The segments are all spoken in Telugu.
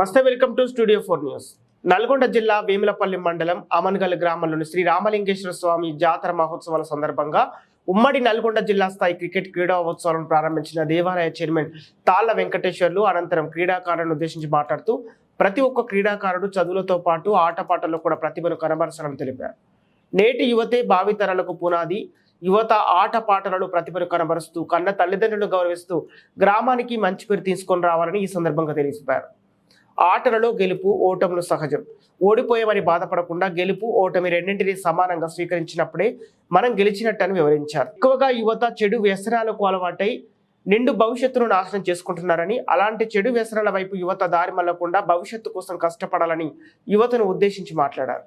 నమస్తే, welcome to studio 4 news. Nalgonda జిల్లా వేములపల్లి మండలం అమన్గల్ గ్రామంలోని శ్రీ రామలింగేశ్వర స్వామి జాతర మహోత్సవాల సందర్భంగా ఉమ్మడి నల్గొండ జిల్లా స్థాయి క్రికెట్ క్రీడా ఉత్సవాలను ప్రారంభించిన దేవాలయ చైర్మన్ తాళ్ల వెంకటేశ్వర్లు అనంతరం క్రీడాకారులను ఉద్దేశించి మాట్లాడుతూ ప్రతి ఒక్క క్రీడాకారుడు చదువులతో పాటు ఆటపాటల్లో కూడా ప్రతిభను కనబరచాలని తెలిపారు. నేటి యువతే భావితరాలకు పునాది. యువత ఆటపాటలలో ప్రతిభను కనబరుస్తూ కన్న తల్లిదండ్రులను గౌరవిస్తూ గ్రామానికి మంచి పేరు తీసుకొని రావాలని ఈ సందర్భంగా తెలిపారు. ఆటలలో గెలుపు ఓటములు సహజం. ఓడిపోయామని బాధపడకుండా గెలుపు ఓటమి రెండింటినీ సమానంగా స్వీకరించినప్పుడే మనం గెలిచినట్టని వివరించారు. ఎక్కువగా యువత చెడు వ్యసనాలకు అలవాటై నిండు భవిష్యత్తును నాశనం చేసుకుంటున్నారని, అలాంటి చెడు వ్యసనాల వైపు యువత దారి మళ్లకుండా భవిష్యత్తు కోసం కష్టపడాలని యువతను ఉద్దేశించి మాట్లాడారు.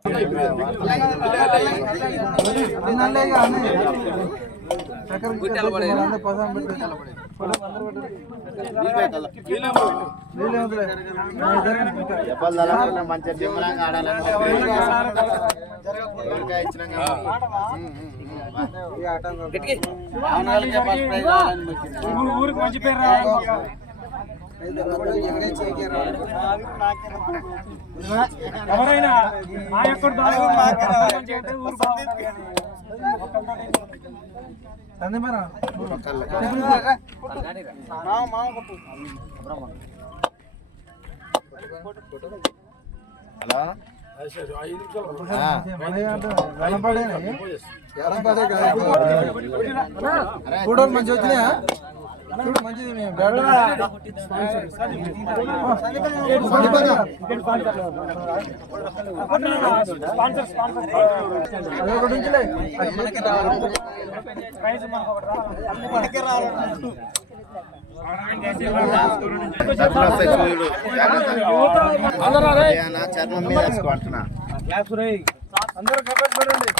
ఊరికి మంచి పేరు ఎవరైనా మా యొక్క కూడా మంచి వచ్చినాయా? మంచిది చర్మం మీద వేసుకుంటున్నా. అందరూ కబడ్డీ పడండి.